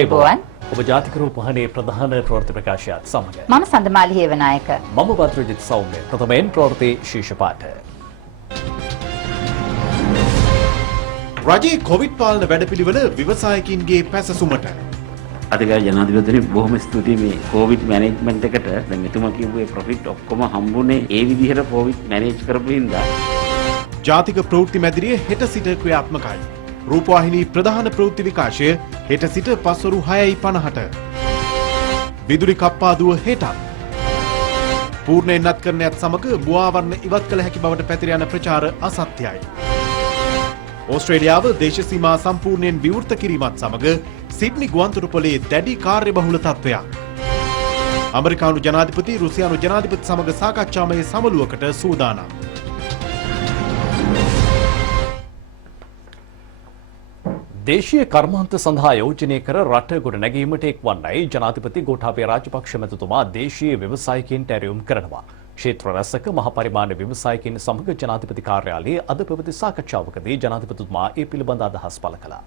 ආයුබෝවන්. ඔබ ජාතික රූපවාහිනී ප්‍රධාන ප්‍රවෘත්ති ප්‍රකාශයත් සමග මම සඳමාලි හේවනායක. මම බද්‍රජිත් සෞම්‍ය. ප්‍රථමයෙන් ප්‍රවෘත්ති ශීර්ෂ පාඨ. රජයේ කොවිඩ් පාලන වැඩපිළිවෙල ව්‍යවසායකින්ගේ පැසසුමට. අධිකාරී ජනාධිපතිතුමනි බොහොම ස්තුතියි මේ කොවිඩ් මැනේජ්මන්ට් එකට. දැන් මෙතුමා කිව්වේ ප්‍රොෆිට් ඔක්කොම හම්බුනේ ඒ විදිහට කොවිඩ් මැනේජ් කරපු හින්දා. ජාතික ප්‍රවෘත්ති මැදිරිය හෙට සිට ක්‍රියාත්මකයි. රූපවාහිනී ප්‍රධාන ප්‍රවෘත්ති විකාශය හෙට සිට පස්වරු 6:50ට. විදුලි කප්පාදුව හෙටත්. පූර්ණයෙන් නත් කරන්නයත් සමග මුවාවරණ ඉවත් කළ හැකි බවට පැතිර යන ප්‍රචාර අසත්‍යයි. ඕස්ට්‍රේලියාව දේශ සීමා සම්පූර්ණයෙන් විවෘත කිරීමත් සමග සිඩ්නි ගුවන්තොටුපොළේ දැඩි කාර්යබහුල තත්ත්වයක්. ඇමරිකානු ජනාධිපති රුසියානු ජනාධිපති සමග සාකච්ඡාමය සමළුවකට සූදානම්. දේශීය කර්මාන්ත සඳහා යෝජනය කර රට ගොඩනැගීමට එක්වන්නයි ජනාධිපති ගෝඨාභය රාජපක්ෂ මැතිතුමා දේශීය ව්‍යවසායකින්ට ඇරයුම් කරනවා. ක්ෂේත්‍ර රැසක මහ පරිමාණ ව්‍යවසායකින් සමග ජනාධිපති කාර්යාලයේ අද පැවති සාකච්ඡාවකදී ජනාධිපතිතුමා ඒ පිළිබඳ අදහස් පළ කළා.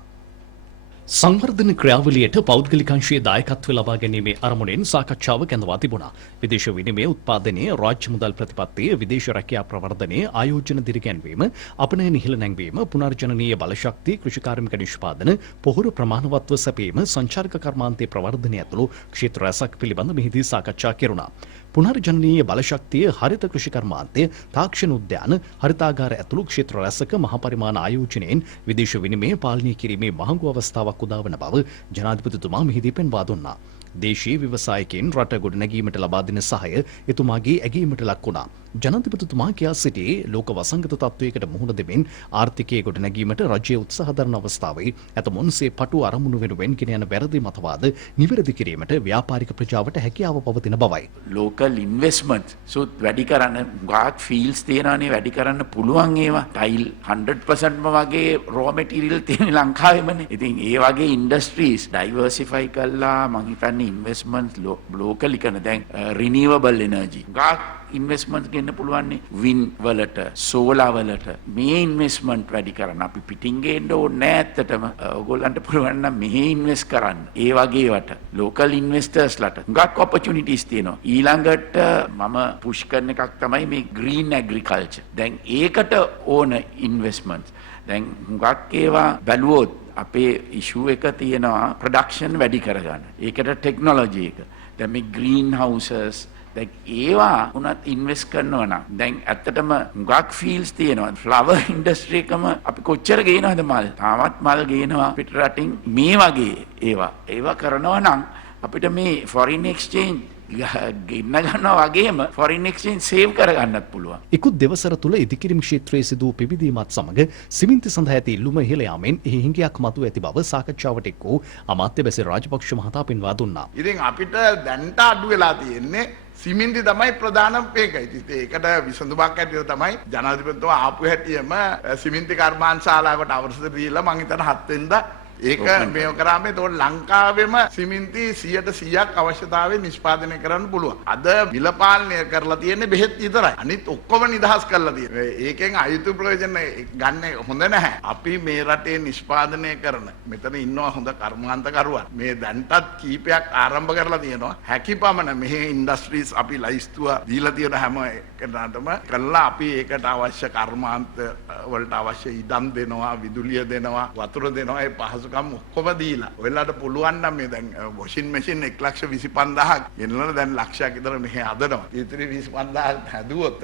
සංවර්ධන ක්‍රියාවලියට පෞද්ගලිකංශයේ දායකත්වය ලබා ගැනීමේ අරමුණෙන් සාකච්ඡාව කැඳවා තිබුණා. විදේශ විනිමය උත්පාදනය, රාජ්‍ය මුදල් ප්‍රතිපත්තිය, විදේශ රැකියා ප්‍රවර්ධනය, ආයෝජන දිරිගැන්වීම, අපනයන ඉහළ නැංවීම, පුනර්ජනනීය බලශක්ති, කෘෂිකාර්මික නිෂ්පාදන, පොහොර ප්‍රමාණවත්ව සැපීම, සංචාරක කර්මාන්තයේ ප්‍රවර්ධනය ඇතුළු ක්ෂේත්‍ර රැසක් පිළිබඳ මෙහිදී සාකච්ඡා කෙරුණා. පුනර්ජනනීය බලශක්තිය, හරිත කෘෂි කර්මාන්තය, තාක්ෂණ උද්‍යාන, හරිතාගාර ඇතුළු ක්ෂේත්‍ර රැසක මහ පරිමාණ ආයෝජනයෙන් විදේශ විනිමය පාලනය කිරීමේ මහඟු අවස්ථාවක් උදාවන බව ජනාධිපතිතුමා මෙහිදී පෙන්වා දුන්නා. දේශීය ව්‍යවසායකින් රට ගොඩනැගීමට ලබා දෙන සහාය එතුමාගේ ඇගීමට ලක් වුණා. ජනාධිපතිතුමා කියා සිටි ලෝක වසංගත තත්ත්වයකට මුහුණ දෙමින් ආර්ථිකයේ ගොඩනැගීමට රජය උත්සාහ දරන අවස්ථාවේ ඇතමුන්සේ පටු අරමුණු වෙනුවෙන් ගෙන යන වැරදි මතවාද නිවැරදි කිරීමට ව්‍යාපාරික ප්‍රජාවට හැකියාව පවතින බවයි. ලෝකල් ඉන්වෙස්ට්මන්ට් සුත් වැඩි කරන්න ගාක් ෆීල්ස් තියෙනවානේ වැඩි කරන්න පුළුවන් ඒවා. ටයිල් 100%ම වගේ රෝ මැටීරියල් තියෙන ලංකාවෙමනේ. ඉතින් ඒ වගේ ඉන්ඩස්ට්‍රීස් ඩයිවර්සිෆයි කළා මං හිතන්නේ ඉන්වෙස්ට්මන්ට් ලෝකලි කරන දැන් රිනියවබල් එනර්ජි ගාක් ඉන්වෙස්ට්මන්ට් ගන්න පුළුවන් වින් වලට සෝලා වලට මේ ඉන්වෙස්ට්මන්ට් වැඩි කරන්න අපි පිටින් ගේන්න ඕනේ නැහැ ඇත්තටම ඔයගොල්ලන්ට පුළුවන් නම් මෙහි ඉන්වෙස්ට් කරන්න ඒ වගේ වට ලෝකල් ඉන්වෙස්ටර්ස්ලාට ගොඩක් ඔපචුනිටිස් තියෙනවා ඊළඟට මම පුෂ් කරන එකක් තමයි මේ ග්‍රීන් ඇග්‍රිකල්චර් දැන් ඒකට ඕන ඉන්වෙස්ට්මන්ට්ස් දැන් ගොඩක් ඒවා බැලුවොත් අපේ ඉෂුව එක තියෙනවා ප්‍රොඩක්ෂන් වැඩි කරගන්න ඒකට ටෙක්නොලොජි එක දැන් මේ ග්‍රීන් හවුසස් දැන් ඒවා උනත් ඉන්වෙස්ට් කරනවා නම් දැන් ඇත්තටම ගොඩක් ෆීල්ඩ්ස් තියෙනවා ෆ්ලවර් ඉන්ඩස්ට්‍රි එකම අපි කොච්චර ගේනවද මල් තාමත් මල් ගේනවා පිට රටින් මේ වගේ ඒවා කරනවා නම් අපිට මේ ෆොරින් එක්ස්චේන්ජ් ගෙන්න ගන්නවා වගේම ෆොරින් එක්ස්චේන්ජ් සේව් කරගන්නත් පුළුවන්. ඉක්ුත් දෙවසර තුළ ඉදිකිරීම් ක්ෂේත්‍රයේ සිදු වූ පිබිදීමත් සමග සිමෙන්ති සඳහා ඇති ඉල්ලුම ඉහළ යාමෙන් එහි හිඟයක් මතුව ඇති බව සාකච්ඡාවට එක් වූ අමාත්‍ය බැසිල් රාජපක්ෂ මහතා පෙන්වා දුන්නා. ඉතින් අපිට දැන්ට අඩු වෙලා තියෙන්නේ සිමෙන්ති තමයි ප්‍රධානම එක. ඉතින් ඒකට විසඳුමක් ඇටියට තමයි ජනාධිපතිතුමා ආපු හැටියෙම සිමෙන්ති කර්මාන්ත ශාලාවකට අවසර දීලා මං හිතන 7 වෙනිදා ඒක මේව කරාම ඒතකොට ලංකාවෙම සිමෙන්ති 100% අවශ්‍යතාවය නිෂ්පාදනය කරන්න පුළුවන්. අද මිල පාලනය කරලා තියෙන්නේ බෙහෙත් විතරයි. අනිත් ඔක්කොම නිදහස් කරලා තියෙනවා. ඒකෙන් අයුතු ප්‍රයෝජන ගන්න හොඳ නැහැ. අපි මේ රටේ නිෂ්පාදනය කරන මෙතන ඉන්නවා හොඳ කර්මාන්තකරුවන්. මේ දැන්ටත් කීපයක් ආරම්භ කරලා තියෙනවා. හැකියපමණ මෙහි ඉන්ඩස්ට්‍රීස් අපි ලයිස්තුව දීලා තියෙන හැම එකටම කළා අපි ඒකට අවශ්‍ය කර්මාන්ත වලට අවශ්‍ය ඉඩම් දෙනවා, විදුලිය දෙනවා, වතුර දෙනවා. ඒ පහසු ඔක්කොම දීලා ඔයාලට පුළුවන් නම් මේ දැන් වොෂින් මැෂින් 1,25,000ක් ගෙනල්ලා දැන් ලක්ෂයක් විතර මෙහෙ හදනවා. ඉතින් 25,000 හැදුවොත්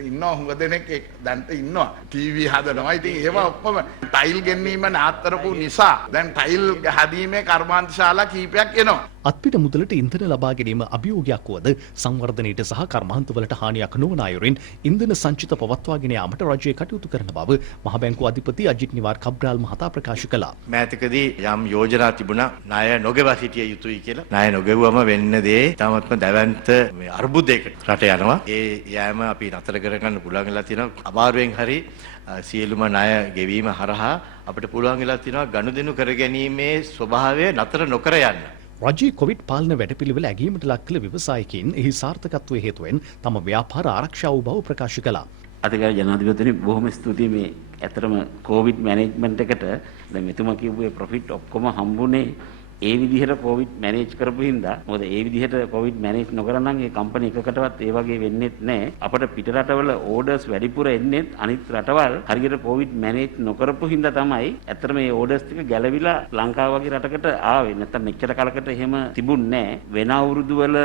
ඉන්නවා හුඟ දෙනෙක් දැන්ට ඉන්නවා ටීවී හදනවා. ඉතින් ඒවා ඔක්කොම ටයිල් ගෙන්නීම නාත්තරපු නිසා දැන් ටයිල් හදීමේ කර්මාන්ත ශාලා කීපයක් එනවා. අත්පිට මුදලට ඉන්ධන ලබා ගැනීම අභියෝගයක් වුවද සංවර්ධනයට සහ කර්මාන්තවලට හානියක් නොවන අයුරින් ඉන්ධන සංචිත පවත්වාගෙන යාමට රජය කටයුතු කරන බව මහ බැංකුව අධිපති අජිත් නිවාර් කබ්‍රාල් මහතා ප්‍රකාශ කළා. මෑතකදී යම් යෝජනා තිබුණා ණය නොගෙවා සිටිය යුතුයි කියලා. ණය නොගෙවුවම වෙන්න දේ තාමත්ම දැවැන්ත අර්බුදයකට රට යනවා. ඒ යෑම අපි නතර කරගන්න පුළුවන් වෙලා තියෙනවා. අමාරුවෙන් හරි සියලුම ණය ගෙවීම හරහා අපිට පුළුවන් වෙලා තියෙනවා ගනුදෙනු කරගැනීමේ ස්වභාවය නතර නොකර යන්න. රජයේ කොවිඩ් පාලන වැඩපිළිවෙල ඇගීමට ලක් කළ ව්‍යවසායකින් එහි සාර්ථකත්වයේ හේතුවෙන් තම ව්‍යාපාර ආරක්ෂා වූ බව ප්‍රකාශ කළා. අධිකාරී ජනාධිපතිතුමනි බොහොම ස්තුතියි මේ ඇත්තටම කොවිඩ් මැනේජ්මන්ට් එකට දැන් මෙතුමා කිව්වේ ප්‍රොෆිට් ඔක්කොම හම්බුනේ ඒ විදිහට කොවිඩ් මැනේජ් කරපු හින්දා මොකද ඒ විදිහට කොවිඩ් මැනේජ් නොකරනම් ඒ කම්පැනි එකකටවත් ඒ වගේ වෙන්නේ නැහැ. අපිට පිට රටවල ඕඩර්ස් වැඩිපුර එන්නේ අනිත් රටවල් හරියට කොවිඩ් මැනේජ් නොකරපු හින්දා තමයි ඇත්තට මේ ඕඩර්ස් ටික ගැලවිලා ලංකාව වගේ රටකට ආවේ. නැත්නම් මෙච්චර කලකට එහෙම තිබුණේ නැහැ. වෙන අවුරුදු වල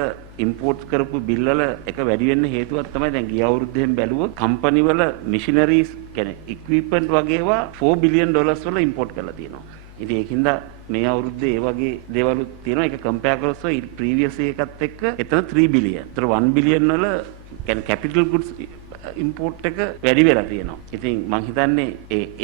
ඉම්පෝට් කරපු බිල් වල එක වැඩි වෙන්න හේතුවක් තමයි දැන් ගිය අවුරුද්දෙන් බැලුවොත් කම්පැනි වල මිෂිනරීස් කියන්නේ ඉක්විප්මන්ට් වගේවා $4 බිලියන් වල ඉම්පෝට් කරලා තියෙනවා. ඉතින් ඒකින්ද මේ අවුරුද්දේ ඒ වගේ දේවලුත් තියෙනවා. ඒක කම්පෙයාර් කරොත් ප්‍රීවියස් එකත් එක්ක එතන 3 බිලියන්. ඒතර 1 බිලියන් වල කියන්නේ කැපිටල් ගුඩ්ස් ඉම්පෝට් එක වැඩි වෙලා තියෙනවා. ඉතින් මම හිතන්නේ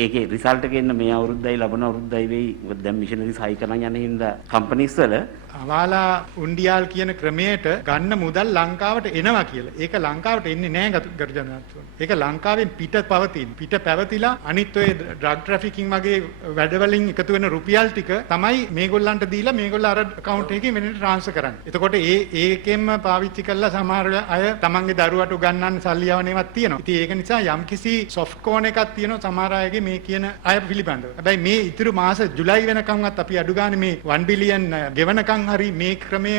ඒකේ රිසල්ට් එක එන්න මේ අවුරුද්දයි ලබන අවුරුද්දයි වෙයි. මොකද දැන් මිෂනරිස් හයි කරන් යන හින්දා කම්පැනිස් වල අවාලා උන්ඩියාල් කියන ක්‍රමයට ගන්න මුදල් ලංකාවට එනවා කියලා. ඒක ලංකාවට එන්නේ නැහැ ගරු ජනතාවට. ඒක ලංකාවෙන් පිට පවතින. පිට පැවතිලා අනිත් ඔය ඩ්‍රග් ට්‍රැෆිකින් වගේ වැඩවලින් එකතු වෙන රුපියල් ටික තමයි මේගොල්ලන්ට දීලා මේගොල්ලෝ අර account එකකින් වෙනට transfer කරන්නේ. එතකොට ඒකෙන්ම පාවිච්චි කරලා සමහර අය තමන්ගේ දරුවට උගන්වන්න සල්ලි යවන්නේවත් තියෙනවා. ඉතින් ඒක නිසා යම්කිසි soft corner එකක් තියෙනවා සමහර අයගේ මේ කියන අය පිළිබඳව. හැබැයි මේ ඉතුරු මාස ජුලයි වෙනකන්වත් අපි අඩු ගන්න මේ 1 බිලියන් ගෙවනකන් හරි මේ ක්‍රමය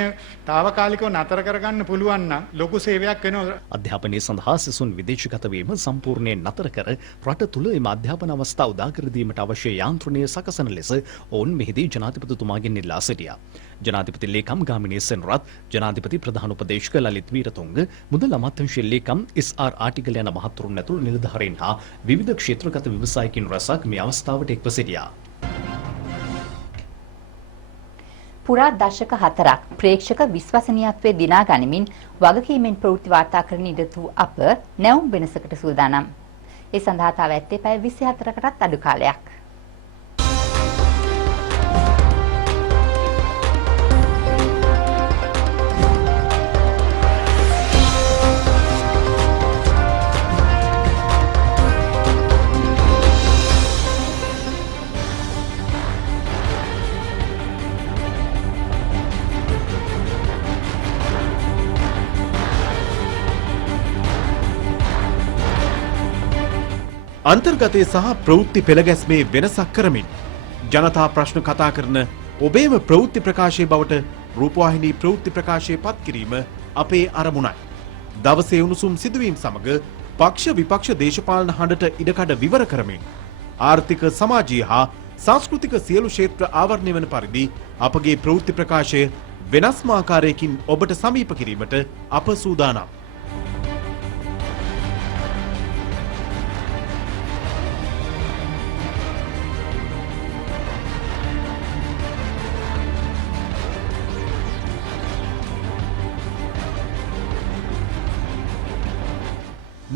తాවකාලිකව නතර කරගන්න පුළුවන් නම් ලොකු සේවයක් වෙනවා. අධ්‍යාපනය සඳහා සිසුන් විදේශගත වීම සම්පූර්ණයෙන් නතර කර රට තුළ එම අධ්‍යාපන අවස්ථා උදා කර දීමට අවශ්‍ය යාන්ත්‍රණය සකසන ලෙස ඔවුන් මෙහිදී ජනාධිපතිතුමාගෙන් ඉල්ලා සිටියා. ජනාධිපති ලේකම් ගාමිණී සෙනරත්, ජනාධිපති ප්‍රධාන උපදේශක ලලිත් වීරතුංග, මුදල් අමාත්‍යාංශයේ ලේකම් SR ආටිගල යන මහතුරුන් ඇතුළු නිලධාරීන් හා විවිධ ක්ෂේත්‍රගත ව්‍යවසායකින් රැසක් මේ අවස්ථාවට එක්ව සිටියා. පුරා දශක 4ක් ප්‍රේක්ෂක විශ්වසනීයත්වයේ දිනා ගනිමින් වගකීමෙන් ප්‍රවෘත්ති වාර්තා කරන ඉඩතු අප නැවුම් වෙනසකට සූදානම්. ඒ සඳහා තව ඇත්තේ පැය 24කටත් අඩු කාලයක්. අන්තර්ගතයේ සහ ප්‍රවෘත්ති පෙළගැස්මේ වෙනසක් කරමින් ජනතා ප්‍රශ්න කතා කරන ඔබේම ප්‍රවෘත්ති ප්‍රකාශයේ බවට රූපවාහිනී ප්‍රවෘත්ති ප්‍රකාශය පත් කිරීම අපේ අරමුණයි. දවසේ උණුසුම් සිදුවීම් සමග පක්ෂ විපක්ෂ දේශපාලන හඬට ඉඩකඩ විවර කරමින් ආර්ථික සමාජීය හා සංස්කෘතික සියලු ක්ෂේත්‍ර ආවරණය වන පරිදි අපගේ ප්‍රවෘත්ති ප්‍රකාශය වෙනස්ම ආකාරයකින් ඔබට සමීප කිරීමට අප සූදානම්.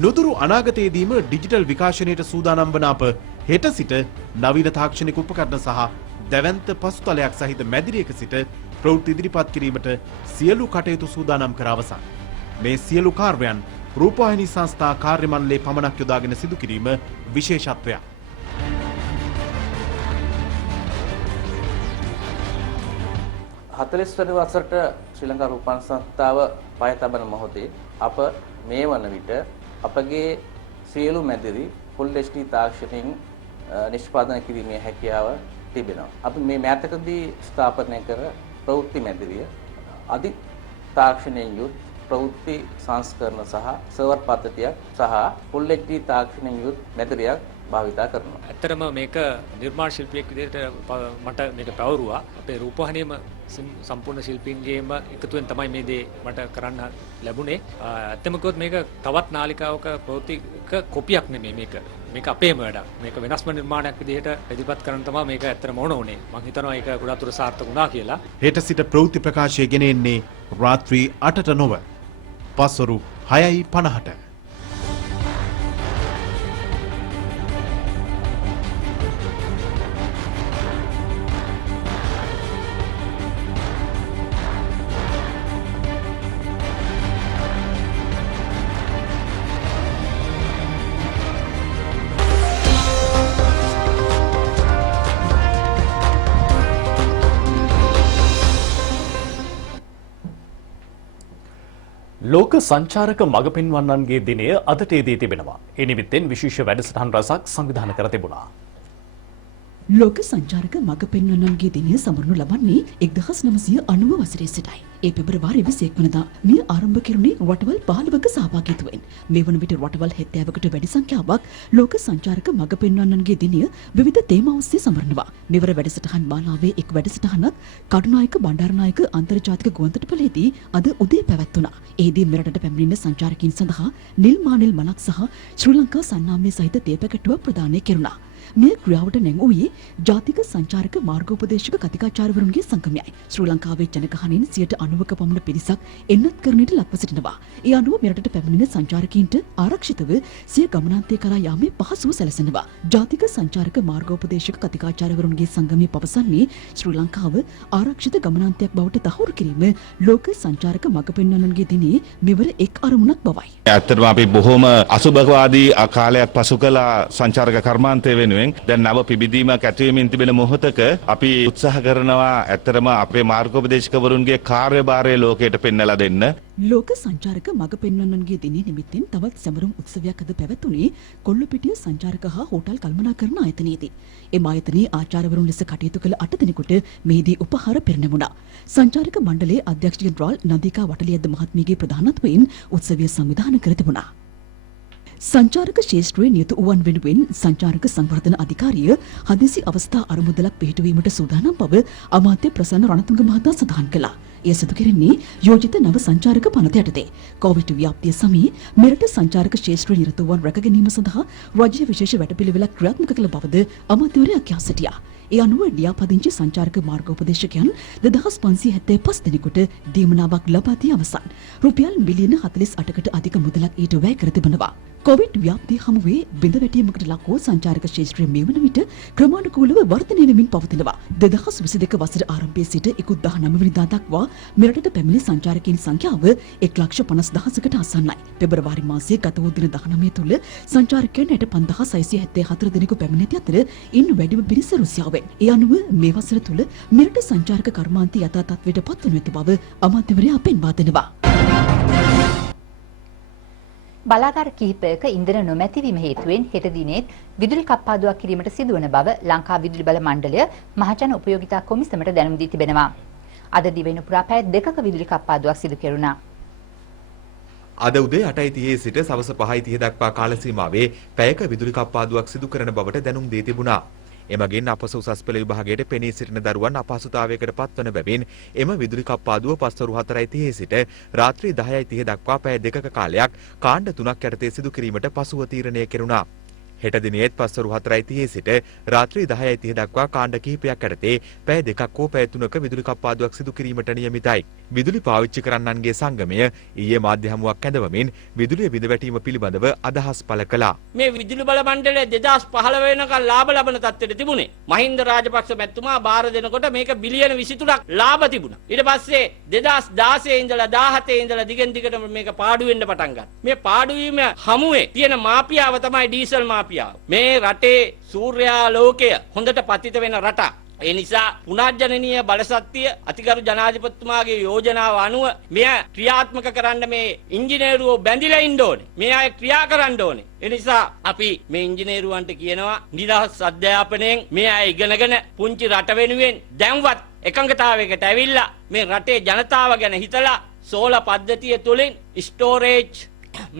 නුදුරු අනාගතයේදීම ඩිජිටල් විකාශනයට සූදානම් වන අප හෙට සිට නවීන තාක්ෂණික උපකරණ සහ දැවැන්ත පසුතලයක් සහිත මැදිරියක සිට ප්‍රවෘත්ති ඉදිරිපත් කිරීමට සියලු කටයුතු සූදානම් කර අවසන්. මේ සියලු කාර්යයන් රූපවාහිනී සංස්ථා කාර්ය මණ්ඩලයේ පමණක් යොදාගෙන සිදු කිරීම විශේෂත්වයක්. හතලිස් වෙනි වසරට ශ්‍රී ලංකා රූපවාහිනී සංස්ථාව පය තබන මොහොතේ අප මේ වන විට අපගේ සියලු මැදිරි ෆුල් HD තාක්ෂණයෙන් නිෂ්පාදනය කිරීමේ හැකියාව තිබෙනවා. අපි මේ මෑතකදී ස්ථාපනය කර ප්‍රවෘත්ති මැදිරිය අධි තාක්ෂණයෙන් යුත් ප්‍රවෘත්ති සංස්කරණ සහ සර්වර් පද්ධතියක් සහ ෆුල් HD තාක්ෂණයෙන් යුත් මැදිරියක් භාවිතා කරනවා. ඇත්තටම මේක නිර්මාණ ශිල්පියෙක් විදිහට මට මේක පැවරුවා. අපේ රූපවාහිනියම සම්පූර්ණ ශිල්පීන්ගේම එකතුවෙන් තමයි මේ දේ මට කරන්න ලැබුණේ. ඇත්තම කිව්වොත් මේක තවත් නාලිකාවක ප්‍රවෘත්තික කොපියක් නෙමෙයි මේක. මේක අපේම වැඩක්. මේක වෙනස්ම නිර්මාණයක් විදිහට ඉදිරිපත් කරන්න තමයි මේක ඇත්තටම ඕන උනේ. මම හිතනවා ඒක ගොඩාක් දුර සාර්ථක වුණා කියලා. හෙට සිට ප්‍රවෘත්ති ප්‍රකාශය ගෙන එන්නේ රාත්‍රී 8ට නොව පස්වරු 6:50ට. ලෝක සංචාරක මඟ පෙන්වන්නන්ගේ දිනය අදට දී තිබෙනවා. ඒ නිමිත්තෙන් විශේෂ වැඩසටහන් රසක් සංවිධානය කර තිබුණා. ලෝක සංචාරක මඟ පෙන්වන්නන්ගේ දිනය සමරනු ලබන්නේ 1990 වසරේ සිටයි. ඒ පෙබරවාරි 21 වෙනිදා මෙය ආරම්භ කෙරුණේ රටවල් 15ක සහභාගීත්වයෙන්. මේ වන විට රටවල් 70කට වැඩි සංඛ්‍යාවක් ලෝක සංචාරක මඟ පෙන්වන්නන්ගේ දිනය විවිධ තේමා ඔස්සේ සමරනවා. මෙවර වැඩසටහන් මාලාවේ එක් වැඩසටහනක් කටුනායක බණ්ඩාරනායක අන්තර්ජාතික ගුවන්තොටුපළේදී අද උදේ පැවැත්වුණා. එහිදී මෙරටට පැමිණෙන සංචාරකයන් සඳහා නිල් මානෙල් මලක් සහ ශ්‍රී ලංකා සන්නාමය සහිත තේ පැකටුවක් ප්‍රදානය කෙරුණා. මේ ක්‍රියාවට නැංවූයේ ජාතික සංචාරක මාර්ගෝපදේශක කතිකාචාර්යවරුන්ගේ සංගමයයි. ශ්‍රී ලංකාවේ ජනගහනයෙන් 90ක පමණ පිරිසක් එන්නත් කරන්නට ලක්ව සිටිනවා. ඒ අනුව මෙරටට පැමිණෙන සංචාරකීන්ට ආරක්ෂිතව සිය ගමනාන්තය කරා යාමේ පහසුව සැලසෙනවා. ජාතික සංචාරක මාර්ගෝපදේශක කතිකාචාර්යවරුන්ගේ සංගමය පවසන්නේ ශ්‍රී ලංකාව ආරක්ෂිත ගමනාන්තයක් බවට තහවුරු කිරීම ලෝක සංචාරක මඟ පෙන්වන්නන්ගේ දිනේ මෙවර එක් අරමුණක් බවයි. ඇත්තටම අපි බොහොම අසුබවාදී කාලයක් පසු කළ සංචාරක කර්මාන්තය වෙනුවෙන් දැන් නව පිබිදීමක් ඇතිවෙමින් තිබෙන මොහොතක අපි උත්සාහ කරනවා ඇත්තටම අපේ මාර්ගෝපදේශකවරුන්ගේ කාර්යභාරය ලෝකයට පෙන්වලා දෙන්න. ලෝක සංචාරක මඟ පෙන්වන්නන්ගේ දිනේ නිමිත්තෙන් තවත් සැමරුම් උත්සවයක් අද පැවැත්වුණේ කොල්ලපිටිය සංචාරක හා හෝටල් කළමනාකරණ ආයතනයේදී. එම ආයතනයේ ආචාර්යවරුන් ලෙස කටයුතු කළ 8 දෙනෙකුට මෙහිදී උපහාර පෙරනැමුණා. සංචාරක මණ්ඩලයේ අධ්‍යක්ෂ ජෙනරාල් නන්දිකා වටලියද්ද මහත්මියගේ ප්‍රධානත්වයෙන් උත්සවය සංවිධානය කර තිබුණා. සංචාරක ශේෂ්ත්‍රයේ නියුතු වූවන් වෙනුවෙන් සංචාරක සංවර්ධන අධිකාරිය හදිසි අවස්ථා අරමුදලක් පිහිටුවීමට සූදානම් බව අමාත්‍ය ප්‍රසන්න රණතුංග මහතා සඳහන් කළා. එය සිදු කෙරෙන්නේ යෝජිත නව සංචාරක පනත යටතේ. කොවිඩ් ව්‍යාප්තිය සමයේ මෙරට සංචාරක ශේෂ්ත්‍රයේ නිරත වූවන් රැක ගැනීම සඳහා රාජ්‍ය විශේෂ වැඩපිළිවෙලක් ක්‍රියාත්මක කළ බවද අමාත්‍යවරයා කියා සිටියා. ඒ අනුව ලියාපදිංචි සංචාරක මාර්ගෝපදේශකයන් 2575 දෙනෙකුට දීමනාවක් ලබා දී අවසන්. රුපියල් මිලියන 48කට අධික මුදලක් ඊට වැය කර තිබෙනවා. කොවිඩ් ව්‍යාප්තිය හමුවේ බිඳ වැටීමකට ලක් වූ සංචාරක ශේෂ්ත්‍රය මේ වන විට ක්‍රමානුකූලව වර්ධනය වෙමින් පවතිනවා. 2022 වසර ආරම්භයේ සිට 19 වෙනිදා දක්වා මෙරටට පැමිණි සංචාරකයන් සංඛ්‍යාව 1,50,000කට ආසන්නයි. පෙබරවාරි මාසයේ ගත වූ දින 19 තුළ සංචාරකයන් 65,674 දෙනෙකු පැමිණ ඇති අතර ඉන් වැඩිම පිරිස රුසියාවෙන්. ඒ අනුව මේ වසර තුළ මෙරට සංචාරක කර්මාන්තය යථා තත්ත්වයට පත්වනු ඇති බව අමාත්‍යවරයා පෙන්වා දෙනවා. බලාගාර කිහිපයක ඉන්ධන නොමැතිවීම හේතුවෙන් හෙට දිනේත් විදුලි කප්පාදුවක් කිරීමට සිදුවන බව ලංකා විදුලි බල මණ්ඩලය මහජන උපයෝගිතා කොමිසමට දැනුම් දී තිබෙනවා. අද දිවෙන පුරා පැය 2ක විදුලි කප්පාදුවක් සිදු කෙරුණා. අද උදේ 8:30 සිට සවස 5:30 දක්වා කාල සීමාවේ පැයක විදුලි කප්පාදුවක් සිදු කරන බවට දැනුම් දී තිබුණා. එමගින් අපස උසස් පෙළ විභාගයට පෙනී සිටින දරුවන් අපහසුතාවයකට පත්වන බැවින් එම විදුලි කප්පාදුව පස්වරු 4:30 සිට රාත්‍රී 10:30 දක්වා පැය 2ක කාලයක් කාණ්ඩ 3ක් යටතේ සිදු කිරීමට පසුව තීරණය කෙරුණා. හෙට දිනේත් පස්වරු 4:30 සිට රාත්‍රී 10:30 දක්වා කාණ්ඩ කිහිපයක් යටතේ පැය 2ක් හෝ පැය 3ක විදුලි කප්පාදුවක් සිදු කිරීමට නියමිතයි. විදුලි පාවිච්චි කරන්නන්ගේ සංගමය ඊයේ මාධ්‍ය හමුවක් ඇඳවමින් විදුලිය බිඳ වැටීම පිළිබඳව අදහස් පළ කළා. මේ විදුලි බල මණ්ඩලය 2015 වෙනකන් ලාභ ලබන තත්ත්වයට තිබුණේ. මහින්ද රාජපක්ෂ මැතිතුමා බාර දෙනකොට මේක බිලියන 23ක් ලාභ තිබුණා. ඊට පස්සේ 2016 ඉඳලා 17 ඉඳලා දිගින් දිගටම මේක පාඩු වෙන්න පටන් ගත්තා. මේ පාඩු වීම හමුවේ තියෙන මාපියාව තමයි ඩීසල් මාපියාව. මේ රටේ සූර්යාලෝකය හොඳට පතිත වෙන රටක්. ඒ නිසා පුනර්ජනනීය බලශක්තිය අතිගරු ජනාධිපතිතුමාගේ යෝජනාව අනුව මෙය ක්‍රියාත්මක කරන්න මේ ඉංජිනේරුවෝ බැඳිලා ඉන්න ඕනේ. මේ අය ක්‍රියා කරන්න ඕනේ. ඒ නිසා අපි මේ ඉංජිනේරුවන්ට කියනවා නිදහස් අධ්‍යාපනයෙන් මේ අය ඉගෙනගෙන පුංචි රට වෙනුවෙන් දැන්වත් එකඟතාවයකට ඇවිල්ලා මේ රටේ ජනතාව ගැන හිතලා සෝලා පද්ධතිය තුලින් ස්ටෝරේජ්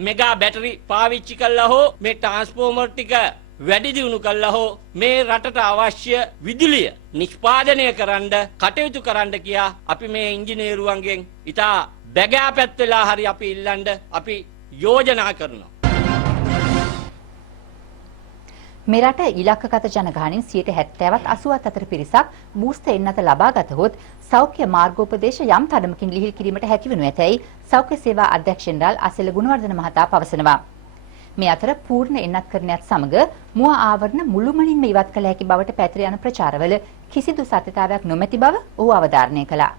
මෙගා බැටරි පාවිච්චි කළා හෝ මේ ට්‍රාන්ස්ෆෝමර් ටික වැඩි දියුණු කළා හෝ මේ රටට අවශ්‍ය විදුලිය නිෂ්පාදනය කරන්න කටයුතු කරන්න කියා අපි මේ ඉංජිනේරුවන්ගෙන් ඉතා බැගෑපත් වෙලා හරි අපි ඉල්ලන්න අපි යෝජනා කරනවා. මේ රට ඉලක්කගත ජනගහනයෙන් 70වත් 80ත් අතර පිරිසක් බූස්ටර් එන්නත ලබා ගතහොත් සෞඛ්‍ය මාර්ගෝපදේශ යම් තරමකින් ලිහිල් කිරීමට හැකිවනු ඇතැයි සෞඛ්‍ය සේවා අධ්‍යක්ෂ ජෙනරාල් අසල ගුණවර්ධන මහතා පවසනවා. මේ අතර පූර්ණ එන්නත්කරණයත් සමග මුව ආවරණ මුළුමනින්ම ඉවත් කළ හැකි බවට පැතිර යන ප්‍රචාරවල කිසිදු සත්‍යතාවයක් නොමැති බව ඔහු අවධාරණය කළා.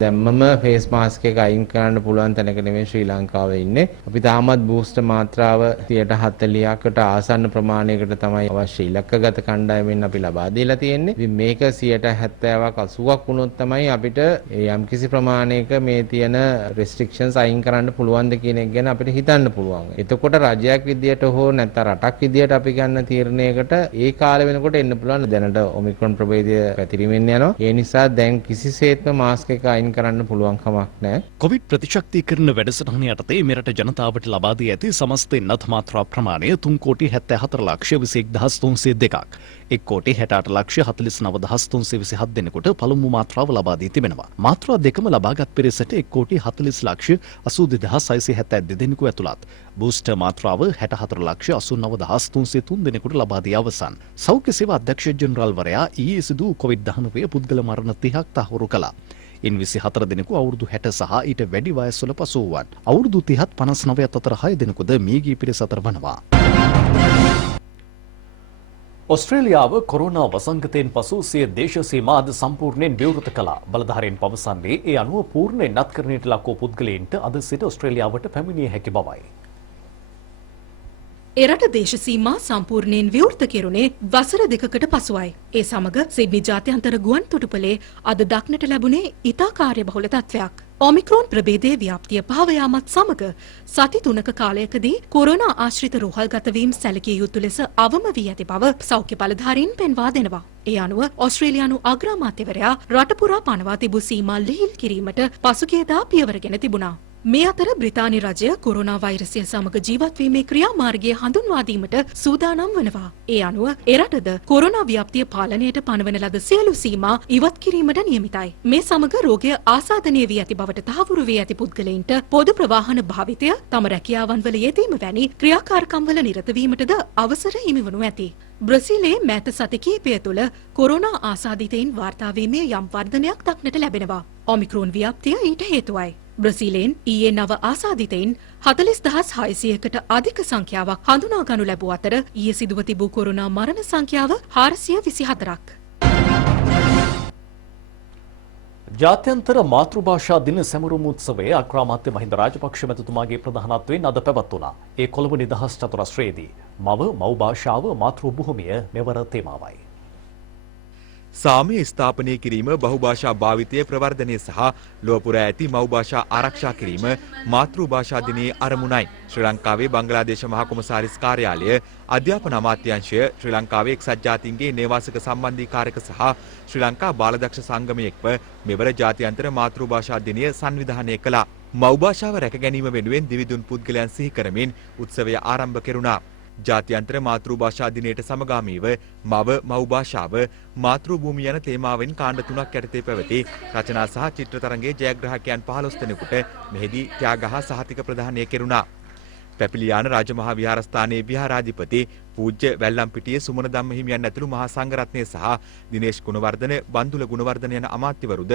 දැම්මම ෆේස් මාස්ක් එක අයින් කරන්න පුළුවන් තැනක නෙමෙයි ශ්‍රී ලංකාවේ ඉන්නේ. අපි තාමත් බූස්ටර් මාත්‍රාව 40%කට ආසන්න ප්‍රමාණයකට තමයි අවශ්‍ය ඉලක්කගත කණ්ඩායමෙන් අපි ලබා දීලා තියෙන්නේ. ඉතින් මේක 70%ක් 80ක් වුණොත් තමයි අපිට යම්කිසි ප්‍රමාණයක මේ තියෙන රෙස්ට්‍රික්ෂන්ස් අයින් කරන්න පුළුවන්ද කියන එක ගැන අපිට හිතන්න පුළුවන්. එතකොට රජයක් විදියට හෝ නැත්නම් රටක් විදියට අපි ගන්න තීරණයකට ඒ කාලෙ වෙනකොට එන්න පුළුවන්. දැනට ඔමික්‍රොන් ප්‍රභේදය පැතිරීමෙන් යනවා. ඒ නිසා දැන් කිසිසේත්ම මාස්ක් එක අයින් කරන්න පුළුවන් කමක් නැහැ. කොවිඩ් ප්‍රතිශක්තිකරණ වැඩසටහන යටතේ මෙරට ජනතාවට ලබා දී ඇති සමස්ත නත් මාත්‍රා ප්‍රමාණය 3,74,21,302ක්. 1,68,49,327 දෙනෙකුට පළමු මාත්‍රාව ලබා දී තිබෙනවා. මාත්‍රා දෙකම ලබාගත් පිරිසට 1,40,40,672 දෙනෙකු ඇතුළත් බූස්ටර් මාත්‍රාව 64,89,303 දෙනෙකුට ලබා දී අවසන්. සෞඛ්‍ය සේවා අධ්‍යක්ෂ ජෙනරාල්වරයා ඊයේ සිදු කොවිඩ්-19 පුද්ගල මරණ 30ක් තහවුරු කළා. ඉන් 24 දෙනෙකු අවුරුදු 60 සහ ඊට වැඩි වයස්වල පසු වූවන්. අවුරුදු 30ත් 59ත් අතර 6 දෙනෙකුද මියගිය පිරිස අතර වනවා. ඔස්ට්‍රේලියාව කොරෝනා වසංගතයෙන් පසු සිය දේශ සීමා අද සම්පූර්ණයෙන් විවෘත කළා. බලධාරීන් පවසන්නේ ඒ අනුව පූර්ණ නත්කරණයට ලක් වූ පුද්ගලයන්ට අද සිට ඔස්ට්‍රේලියාවට පැමිණිය හැකි බවයි. එරට දේශ සීමා සම්පූර්ණයෙන් විවෘත කෙරුණේ වසර දෙකකට පසුවයි. ඒ සමග සිඩ්නි ජාත්‍යන්තර ගුවන් තොටුපළේ අද දක්නට ලැබුණේ ඉතා කාර්යබහුල තත්ත්වයක්. ඔමික්‍රෝන් ප්‍රභේදයේ ව්‍යාප්තිය පහව යාමත් සමග සති 3ක කාලයකදී කොරෝනා ආශ්‍රිත රෝහල්ගත වීම සැලකිය යුතු ලෙස අවම වී ඇති බව සෞඛ්‍ය බලධාරීන් පෙන්වා දෙනවා. ඒ අනුව ඔස්ට්‍රේලියානු අග්‍රාමාත්‍යවරයා රට පුරා පනවා තිබූ සීමා ලිහිල් කිරීමට පසුගියදා පියවරගෙන තිබුණා. මේ අතර බ්‍රිතාන්‍ය රජය කොරෝනා වෛරසය සමග ජීවත්වීමේ ක්‍රියාමාර්ගය හඳුන්වා දීමට සූදානම් වනවා. ඒ අනුව එරටද කොරෝනා ව්‍යාප්තිය පාලනයට පනවන ලද සියලු සීමා ඉවත් කිරීමට නියමිතයි. මේ සමග රෝගය ආසාදනය වී ඇති බවට තහවුරු වී ඇති පුද්ගලයින්ට පොදු ප්‍රවාහන භාවිතය, තම රැකියාවන් වල යෙදීම වැනි ක්‍රියාකාරකම් වල නිරත වීමටද අවසර හිමි වනු ඇති. බ්‍රසීලයේ මෑත සති කිහිපය තුළ කොරෝනා ආසාදිතයින් වාර්තා වීමේ යම් වර්ධනයක් දක්නට ලැබෙනවා. ඔමික්‍රෝන් ව්‍යාප්තිය ඊට හේතුවයි. බ්‍රසීලයෙන් ඊයේ නව ආසාදිතයින් 40,600කට අධික සංඛ්‍යාවක් හඳුනා ගනු ලැබුව අතර ඊයේ සිදුව තිබූ කොරෝනා මරණ සංඛ්‍යාව 424ක්. ජාත්‍යන්තර මාතෘභාෂා දින සැමරුම් උත්සවයේ අග්‍රාමාත්‍ය මහින්ද රාජපක්ෂ මැතිතුමාගේ ප්‍රධානත්වයෙන් අද පැවැත්වුණා. ඒ කොළඹ නිදහස් චතුරස්‍රයේදී මව මව් භාෂාව මාතෘ භූමිය මෙවර තේමාවයි. සාමය ස්ථාපනය කිරීම, බහුභාෂා භාවිතය ප්‍රවර්ධනය සහ ලොවපුරා ඇති මව් භාෂා ආරක්ෂා කිරීම මාතෘ භාෂා දිනයේ අරමුණයි. ශ්‍රී ලංකාවේ බංග්ලාදේශ මහා කොමසාරිස් කාර්යාලය, අධ්‍යාපන අමාත්‍යාංශය, ශ්‍රී ලංකාවේ එක්සත් ජාතීන්ගේ නේවාසික සම්බන්ධීකාරක සහ ශ්‍රී ලංකා බාලදක්ෂ සංගමය එක්ව මෙවර ජාත්‍යන්තර මාතෘ භාෂා දිනය සංවිධානය කළා. මව් භාෂාව රැක ගැනීම වෙනුවෙන් දිවිදුන් පුද්ගලයන් සිහි කරමින් උත්සවය ආරම්භ කෙරුණා. ජාත්‍යන්තර මාතෘ භාෂා දිනයට සමගාමීව මව මව් භාෂාව මාතෘ භූමිය යන තේමාවෙන් කාණ්ඩ 3ක් යටතේ පැවති රචනා සහ චිත්‍ර තරඟයේ ජයග්‍රාහකයන් 15 දෙනෙකුට මෙහිදී ත්‍යාගහ සහතික ප්‍රදානය කෙරුණා. පැපිලියාන රාජමහා විහාරස්ථානයේ විහාරාධිපති පූජ්‍ය වැල්ලම්පිටියේ සුමන ධම්ම හිමියන් ඇතුළු මහා සංඝරත්නය සහ දිනේෂ් ගුණවර්ධන, බන්දුල ගුණවර්ධන යන අමාත්‍යවරුද,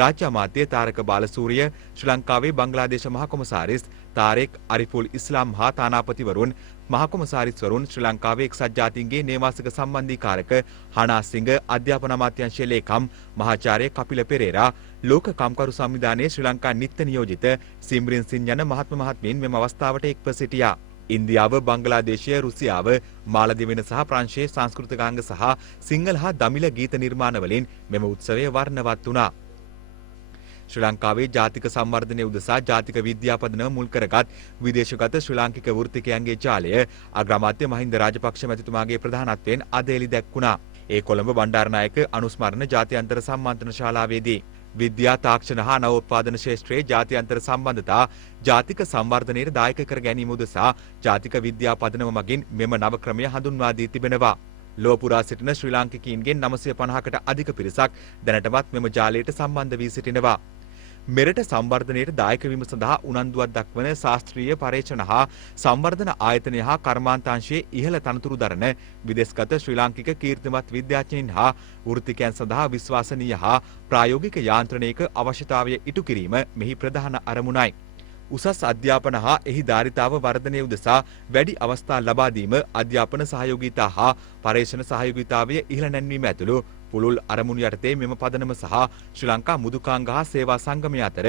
රාජ්‍ය අමාත්‍ය තාරක බාලසූරිය, ශ්‍රී ලංකාවේ බංග්ලාදේශ මහා කොමසාරිස් තාරෙක් අරිෆුල් ඉස්ලාම් හා තානාපතිවරුන්, මහා කොමසාරිස්වරුන්, ශ්‍රී ලංකාවේ එක්සත් ජාතීන්ගේ නේවාසික සම්බන්ධීකාරක හනා සිංහ, අධ්‍යාපන අමාත්‍යාංශයේ ලේකම් මහාචාර්ය කපිල පෙරේරා, ලෝක කම්කරු සංවිධානයේ ශ්‍රී ලංකා නිත්‍ය නියෝජිත සිම්රින් සින් යන මහත්ම මහත්මීන් මෙම අවස්ථාවට එක්ව සිටියා. ඉන්දියාව, බංග්ලාදේශය, රුසියාව, මාලදිවෙන සහ ප්‍රංශයේ සංස්කෘතිකාංග සහ සිංහල හා දමිළ ගීත නිර්මාණ වලින් මෙම උත්සවය වර්ණවත් වුණා. ශ්‍රී ලංකාවේ ජාතික සංවර්ධනය උදෙසා ජාතික විද්‍යාපදනම මුල් කරගත් විදේශගත ශ්‍රී ලාංකික වෘත්තිකයන්ගේ ජාලය අග්‍රාමාත්‍ය මහින්ද රාජපක්ෂ මැතිතුමාගේ ප්‍රධානත්වයෙන් අද එළි දැක්වුණා. ඒ කොළඹ බණ්ඩාරනායක අනුස්මරණ ජාත්‍යන්තර සම්මන්ත්‍රණ ශාලාවේදී විද්‍යා තාක්ෂණ හා නවෝත්පාදන ක්ෂේත්‍රයේ ජාත්‍යන්තර සම්බන්ධතා ජාතික සංවර්ධනයට දායක කර ගැනීම උදෙසා ජාතික විද්‍යා පදනම මගින් මෙම නව ක්‍රමය හඳුන්වා දී තිබෙනවා. ලෝපුරා සිටින ශ්‍රී ලාංකිකයින්ගෙන් 950කට අධික පිරිසක් දැනටමත් මෙම ජාලයට සම්බන්ධ වී සිටිනවා. මෙරට සංවර්ධනයට දායක වීම සඳහා උනන්දුවක් දක්වන ශාස්ත්‍රීය පරීක්ෂණ හා සංවර්ධන ආයතනය හා කර්මාන්තාංශයේ ඉහළ තනතුරු දරන විදේශගත ශ්‍රී ලාංකික කීර්තිමත් විද්‍යාඥයින් හා වෘත්තිකයන් සඳහා විශ්වාසනීය හා ප්‍රායෝගික යාන්ත්‍රණයක අවශ්‍යතාවය ඉටු කිරීම මෙහි ප්‍රධාන අරමුණයි. උසස් අධ්‍යාපන හා එහි ධාරිතාව වර්ධනය උදෙසා වැඩි අවස්ථා ලබා දීම, අධ්‍යාපන සහයෝගීතා හා පරීක්ෂණ සහයෝගීතාවය ඉහළ නැන්වීම ඇතුළු පුළුල් අරමුණු යටතේ මෙම පදනම සහ ශ්‍රී ලංකා මුදුකාංග හා සේවා සංගමය අතර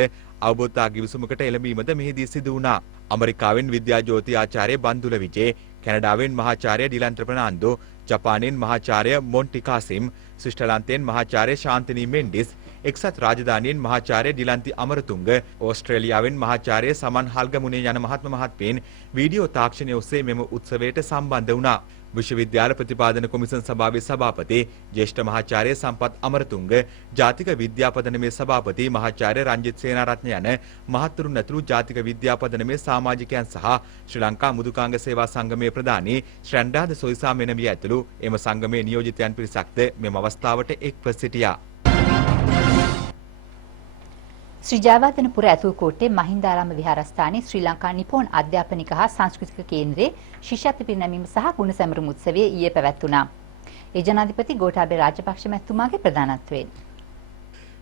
අවබෝධතා ගිවිසුමකට එළඹීමද මෙහිදී සිදු වුණා. ඇමරිකාවෙන් විද්‍යාජ්‍යෝති ආචාර්ය බන්දුල විජේ, කැනඩාවෙන් මහාචාර්ය ඩිලන් ත්‍රිපනාන්දෝ, ජපානයෙන් මහාචාර්ය මොන්ටි කාසිම්, ශ්‍රීලංකාවෙන් මහාචාර්ය ශාන්තිනී මෙන්ඩිස්, එක්සත් රාජධානියෙන් මහාචාර්ය ඩිලන්ති අමරතුංග, ඕස්ට්‍රේලියාවෙන් මහාචාර්ය සමන් හල්ගමුණේ යන මහත්ම මහත්මීන් වීඩියෝ තාක්ෂණය ඔස්සේ මෙම උත්සවයට සම්බන්ධ වුණා. විශ්වවිද්‍යාල ප්‍රතිපාදන කොමිසම් සභාවේ සභාපති ජ්‍යෙෂ්ඨ මහාචාර්ය සම්පත් අමරතුංග, ජාතික විද්‍යාපදනමේ සභාපති මහාචාර්ය රංජිත් සේනාරත්න යන මහත්වරුන් ඇතුළු ජාතික විද්‍යාපදනමේ සමාජිකයන් සහ ශ්‍රී ලංකා මුදුකාංග සේවා සංගමයේ ප්‍රධානී ශ්‍රැන්ඩාද සොයිසා මෙනවිය ඇතුළු එම සංගමයේ නියෝජිතයන් පිරිසක්ද මෙම අවස්ථාවට එක්ව සිටියා. ශ්‍රී ජයවර්ධනපුර ඇතුල් කෝට්ටේ මහින්දාරාම විහාරස්ථානයේ ශ්‍රී ලංකා නිපෝන් අධ්‍යාපනික හා සංස්කෘතික කේන්ද්‍රයේ ශිෂ්‍යත්ව පිරිනැමීම සහ ගුණ සැමරුම් උත්සවය ඊයේ පැවැත්වුණා. ඒ ජනාධිපති ගෝඨාභය රාජපක්ෂ මැතිතුමාගේ ප්‍රධානත්වයෙන්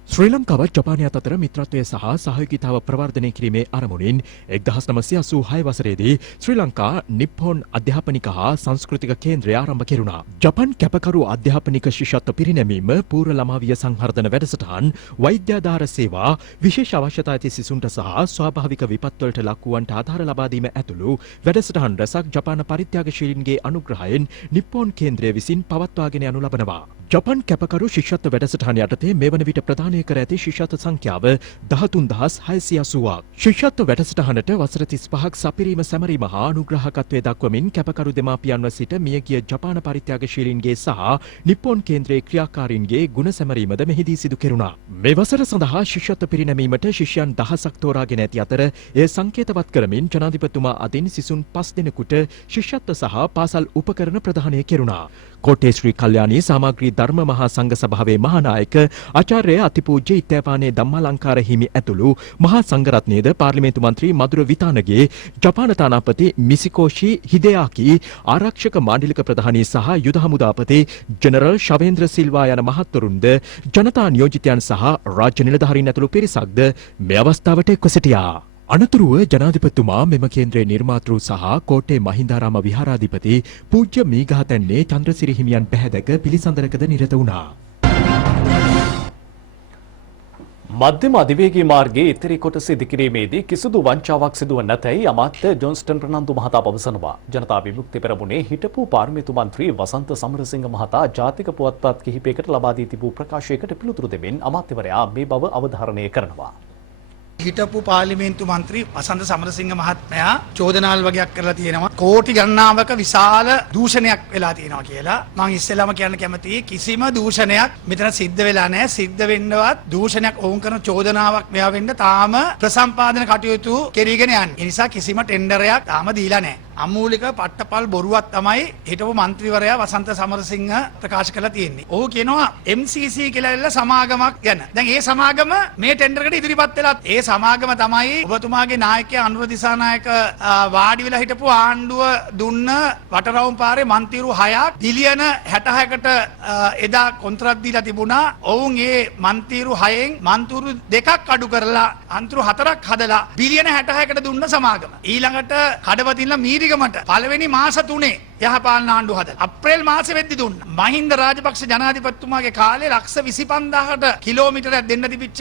ශ්‍රී ලංකාව ජපානයත් අතර මිත්‍රත්වය සහ සහයෝගීතාව ප්‍රවර්ධනය කිරීමේ අරමුණින් 1986 වසරේදී ශ්‍රී ලංකා නිප්පොන් අධ්‍යාපනික හා සංස්කෘතික කේන්ද්‍රය ආරම්භ කෙරුණා. ජපන් කැපකරු අධ්‍යාපනික ශිෂ්‍යත්ව පිරිනැමීම, පූර්ව ළමාවිය සංවර්ධන වැඩසටහන්, වෛද්‍යාධාර සේවා, විශේෂ අවශ්‍යතා ඇති සිසුන්ට සහ ස්වාභාවික විපත්වලට ලක් වූවන්ට ආධාර ලබා දීම ඇතුළු වැඩසටහන් රැසක් ජපාන පරිත්‍යාගශීලීන්ගේ අනුග්‍රහයෙන් නිප්පොන් කේන්ද්‍රය විසින් පවත්වාගෙන යනු ලබනවා. ජපන් කැපකරු ශිෂ්‍යත්ව වැඩසටහන යටතේ මෙවන විට ප්‍රධානය කර ඇති ශිෂ්‍යත්ව සංඛ්‍යාව 13680ක්. ශිෂ්‍යත්ව වැඩසටහනට වසර 35ක් සපිරීම සැමරීම හා අනුග්‍රහකත්වයේ දක්වමින් කැපකරු දෙමාපියන්ව සිට මියගිය ජපාන පරිත්‍යාගශීලීන්ගේ සහ නිප්පොන් කේන්ද්‍රයේ ක්‍රියාකාරීන්ගේ ගුණ සැමරීමද මෙහිදී සිදු කෙරුණා. මේ වසර සඳහා ශිෂ්‍යත්ව පිරිනැමීමට ශිෂ්‍යයන් 1000ක් තෝරාගෙන ඇති අතර එය සංකේතවත් කරමින් ජනාධිපතිතුමා අදින් සිසුන් 5 දෙනෙකුට ශිෂ්‍යත්ව සහ පාසල් උපකරණ ප්‍රදානය කෙරුණා. කෝට්ටේ ශ්‍රී කල්යාණී සාමග්‍රී ධර්ම මහා සංඝ සභාවේ මහානායක ආචාර්ය අතිපූජ්‍ය ඉත්තෑපානේ ධම්මාලංකාර හිමි ඇතුළු මහා සංඝරත්නයේද පාර්ලිමේන්තු මන්ත්‍රී මధుර විතානගේ, ජපාන තානාපති මිසිකෝෂි හිදෙයාකි, ආරක්ෂක මාණ්ඩලික ප්‍රධානී සහ යුද හමුදාපති ජෙනරල් ශවේන්ද්‍ර සිල්වා යන මහත්වරුන්ද, ජනතා නියෝජිතයන් සහ රාජ්‍ය නිලධාරීන් ඇතුළු පිරිසක්ද මේ අවස්ථාවට එක්ව සිටියා. අනතුරුව ජනාධිපතිතුමා මෙම කේන්ද්‍රයේ නිර්මාතෘ සහ කෝට්ටේ මහින්දාරාම විහාරාධිපති පූජ්‍ය මීගහතැන්නේ චන්ද්‍රසිරි හිමියන් පැහැදක පිළිසඳරකද නිරත වුණා. මධ්‍යම අධිවේගී මාර්ගයේ ඉතිරි කොටස ඉදිකිරීමේදී කිසිදු වංචාවක් සිදුව නැතැයි අමාත්‍ය ජොන්ස්ටන් ප්‍රනාන්දු මහතා පවසනවා. ජනතා විමුක්ති පෙරමුණේ හිටපු පාර්ලිමේන්තු මන්ත්‍රී වසන්ත සමරසිංහ මහතා ජාතික පුවත්පත් කිහිපයකට ලබා දී තිබූ ප්‍රකාශයකට පිළිතුරු දෙමින් අමාත්‍යවරයා මේ බව අවධාරණය කරනවා. හිටපු පාර්ලිමේන්තු මන්ත්‍රී වසන්ත සමරසිංහ මහත්මයා චෝදනාල් වගේක් කරලා තියෙනවා. කෝටි ගණනාවක විශාල දූෂණයක් වෙලා තියෙනවා කියලා. මම ඉස්සෙල්ලාම කියන්න කැමතියි කිසිම දූෂණයක් මෙතන සිද්ධ වෙලා නැහැ. සිද්ධ වෙන්නවත් දූෂණයක් ඔවුන් කරන චෝදනාවක් මෙයා වෙන්න තාම ප්‍රසම්පාදන කටයුතු කෙරීගෙන යන්නේ. ඒ නිසා කිසිම ටෙන්ඩරයක් තාම දීලා නැහැ. අමූලික පට්ටපල් බොරුවක් තමයි හිටපු මන්ත්‍රීවරයා වසන්ත සමරසිංහ ප්‍රකාශ කරලා තියෙන්නේ. ඔහු කියනවා MCC කියලා සමාගමක් ගැන. දැන් ඒ සමාගම මේ ටෙන්ඩර් එකට ඉදිරිපත් වෙලා ඒ සමාගම තමයි ඔබතුමාගේ නායකයා අනුර දිසානායක වාඩි වෙලා හිටපු ආණ්ඩුව දුන්න වටරවුම් පාරේ මන්තිරු 6ක් බිලියන 66කට එදා කොන්ත්‍රාත් දීලා තිබුණා. ඔවුන් ඒ මන්තිරු 6න් මන්තිරු 2ක් අඩු කරලා අන්තිරු 4ක් හදලා බිලියන 66කට දුන්න සමාගම. ඊළඟට කඩවතින්ලා මීරිගමට පළවෙනි මාස 3 යහපාලන ආණ්ඩුව හදලා අප්‍රේල් මාසෙ වෙද්දි දුන්නා. මහින්ද රාජපක්ෂ ජනාධිපතිතුමාගේ කාලේ ලක්ෂ 25000කට කිලෝමීටරයක් දෙන්න තිබිච්ච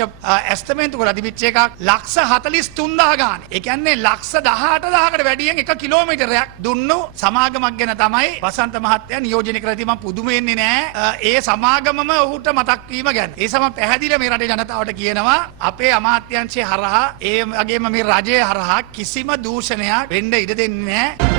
ඇස්තමේන්තු කරලා තිබිච්ච එකක් ලක්ෂ 43000 ගානේ. ඒ කියන්නේ ලක්ෂ 18000කට වැඩියෙන් 1 කිලෝමීටරයක් දුන්නු සමාගමක් ගැන තමයි වසන්ත මහත්තයා නියෝජනය කරලා තියෙන්නේ. මම පුදුම වෙන්නේ නෑ. ඒ සමාගමම ඔහුට මතක් වීම ගැන. ඒ සම පැහැදිලිව මේ රටේ ජනතාවට කියනවා අපේ අමාත්‍යාංශය හරහා ඒ වගේම මේ රජය හරහා කිසිම දූෂණයක් වෙන්න ඉඩ දෙන්නේ නෑ.